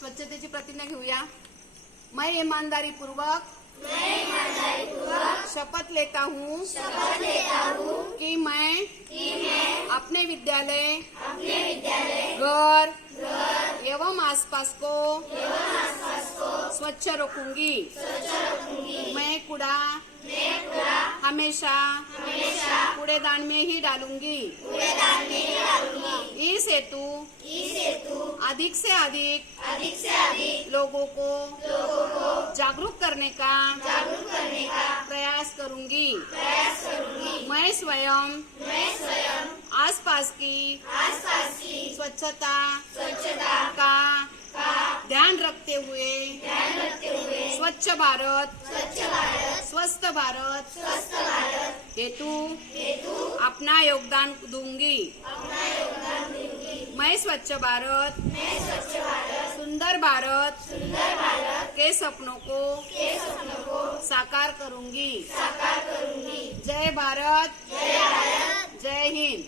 स्वच्छतेची प्रतिज्ञा घेऊया। मैं ईमानदारी पूर्वक शपथ लेता हूँ कि मैं अपने विद्यालय घर एवं आसपास को स्वच्छ रखूंगी। मैं कूड़ा हमेशा कूड़ेदान में ही डालूंगी। इस हेतु अधिक से अधिक लोगों को जागरूक करने का प्रयास करूंगी। मैं स्वयं आसपास की स्वच्छता का ध्यान रखते हुए स्वच्छ भारत स्वस्थ भारत हेतु अपना योगदान दूंगी। मैं स्वच्छ भारत सुंदर भारत के सपनों को साकार करूंगी। जय भारत जय हिंद।